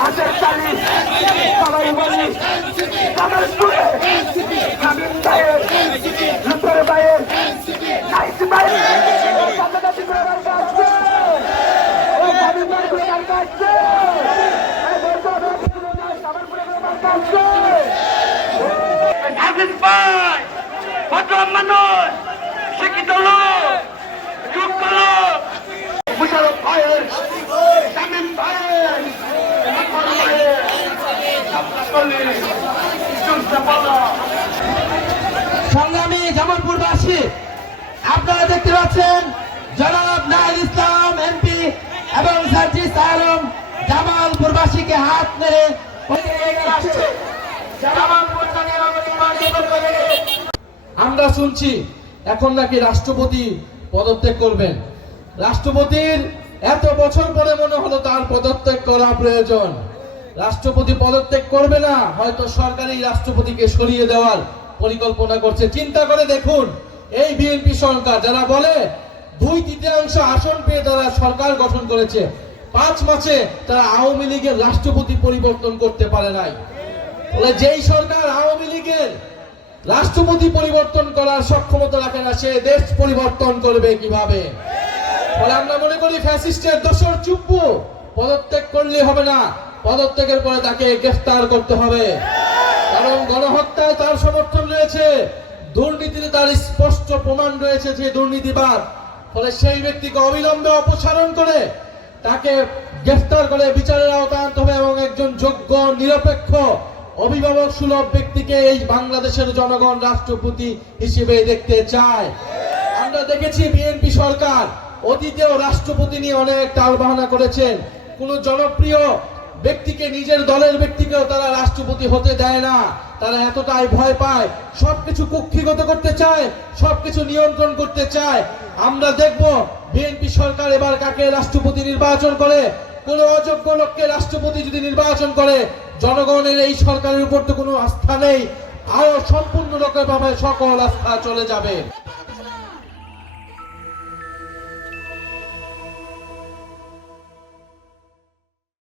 হাতের তালি সবাই বলি কামালপুরে শামীম ভাইয়ের লুতর ভাইয়ের নাইস ভাইয়ের কাছাকাছি করে রাখা আছে ওই শামীম ভাই করে রাখা আছে কামালপুরে করে রাখা আছে আজিজ ভাই ভদ্র মানুষ শিক্ষিত লোক যোগ্য লোক মুশারফ ভাইয়ের শামীম ভাইয়ের লুতর ভাইয়ের সংগ্রামী জামালপুরবাসী, আপনারা দেখতে পাচ্ছেন জনাব নাইল ইসলাম এমপি এবং সার্জিস আলম জামালপুরবাসীকে হাত মেরে আমরা শুনছি এখন নাকি রাষ্ট্রপতি পদত্যাগ করবেন। রাষ্ট্রপতির এত বছর পরে মনে হলো তার পদত্যাগ করা প্রয়োজন। রাষ্ট্রপতি পদত্যাগ করবে না, হয়তো সরকারি রাষ্ট্রপতিকে সরিয়ে দেওয়ার পরিকল্পনা করছে। চিন্তা করে দেখুন, এই বিএনপি সরকার যারা বলে 2/3 আসন পেয়ে তারা সরকার গঠন করেছে, 5 মাসে তারা আওয়ামী লীগের রাষ্ট্রপতি পরিবর্তন করতে পারে নাই। বলে যেই সরকার আওয়ামী লীগের রাষ্ট্রপতি পরিবর্তন করার সক্ষমতা রাখে না, সে দেশ পরিবর্তন করবে কিভাবে? ফলে আমরা মনে করি ফ্যাসিস্টের দোসর চুপ্পু পদত্যাগ করলে হবে না, পদত্যাগের পরে তাকে গ্রেফতার করতে হবে। কারণ গণহত্যায় তার সমর্থন রয়েছে, দুর্নীতিতে তার স্পষ্ট প্রমাণ রয়েছে যে দুর্নীতিবাদ। ফলে সেই ব্যক্তিকে অবিলম্বে অপসারণ করে তাকে গ্রেফতার করে বিচারের আওতায় আনতে হবে এবং একজন যোগ্য নিরপেক্ষ অভিভাবক সুলভ ব্যক্তিকে এই বাংলাদেশের জনগণ রাষ্ট্রপতি হিসেবে দেখতে চায়। আমরা দেখেছি বিএনপি সরকার অতীতেও রাষ্ট্রপতি নিয়ে অনেক টালবাহানা করেছেন। কোন জনপ্রিয় ব্যক্তিকে, নিজের দলের ব্যক্তিকেও তারা রাষ্ট্রপতি হতে দেয় না। তারা এতটাই ভয় পায়, সবকিছু কুক্ষিগত করতে চায়, সবকিছু নিয়ন্ত্রণ করতে চায়। আমরা দেখব বিএনপি সরকার এবার কাকে রাষ্ট্রপতি নির্বাচন করে। কোন অযোগ্য লোককে রাষ্ট্রপতি যদি নির্বাচন করে, জনগণের এই সরকারের উপর তো কোনো আস্থা নেই, আরো সম্পূর্ণ রকমভাবে সকল আস্থা চলে যাবে।